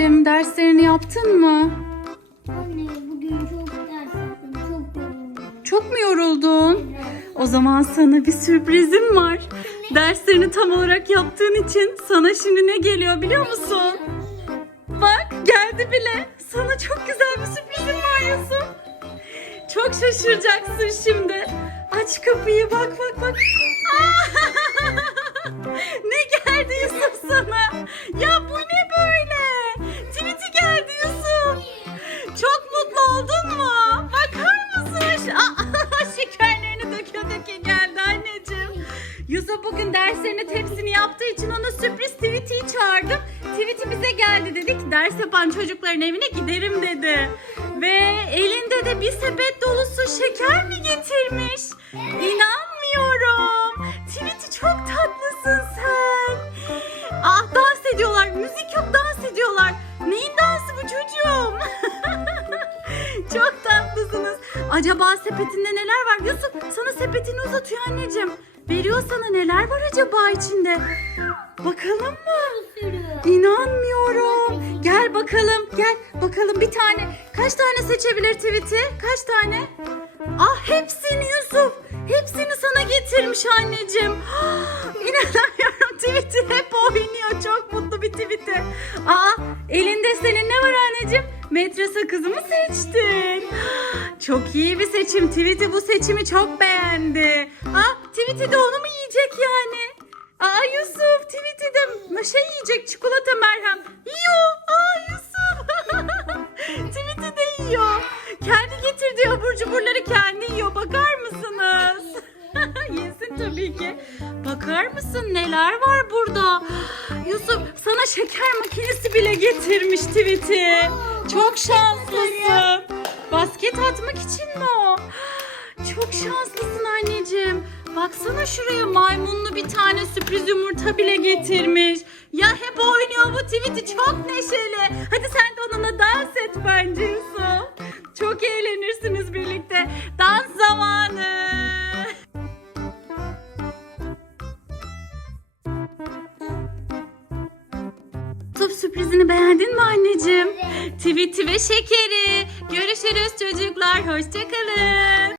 Derslerini yaptın mı? Anne bugün çok ders yaptım. Çok yoruldum. Çok mu yoruldun? O zaman sana bir sürprizim var. Derslerini tam olarak yaptığın için sana şimdi ne geliyor biliyor musun? Bak geldi bile. Sana çok güzel bir sürprizim var Yusuf. Çok şaşıracaksın şimdi. Aç kapıyı bak bak bak. Aa! Yusuf bugün derslerini hepsini yaptığı için ona sürpriz tweet'i çağırdım. Tweet'i bize geldi dedik. Ders yapan çocukların evine giderim dedi. Ve elinde de bir sepet dolusu şeker mi getirmiş? İnanmıyorum. Tweet'i çok tatlısın sen. Ah dans ediyorlar. Müzik yok dans ediyorlar. Neyin dansı bu çocuğum? Çok tatlısınız. Acaba sepetinde neler var? Yusuf sana sepetini uzatıyor anneciğim. Veriyor sana neler var acaba içinde? Bakalım mı? İnanmıyorum. Gel bakalım. Gel bakalım bir tane. Kaç tane seçebilir tweet'i? Kaç tane? Ah hepsini Yusuf. Hepsini sana getirmiş anneciğim. İnanamıyorum tweet'i hep oynuyor. Çok mutlu bir tweet'i. Aa elinde senin ne var anneciğim? Metre sakızı mı seçtin? Çok iyi bir seçim. Tweet'i bu seçimi çok beğendi. Tweet'i de onu mu yiyecek yani? Aa Yusuf tweet'i de şey yiyecek çikolata merhem. Yiyor. Aa Yusuf. tweet'i de yiyor. Kendi getirdiği abur cuburları kendi yiyor. Bakar mısınız? Yesin tabii ki. Bakar mısın neler var burada? Yusuf sana şeker makinesi bile getirmiş tweet'i. Çok şanslısın. Basket atmak için mi o? Çok şanslısın. Baksana şuraya maymunlu bir tane sürpriz yumurta bile getirmiş. Ya hep oynuyor bu tweet'i çok neşeli. Hadi sen de onunla dans et bence Yusuf. Çok eğlenirsiniz birlikte. Dans zamanı. Top sürprizini beğendin mi anneciğim? Tweet'i ve şekeri. Görüşürüz çocuklar. Hoşçakalın.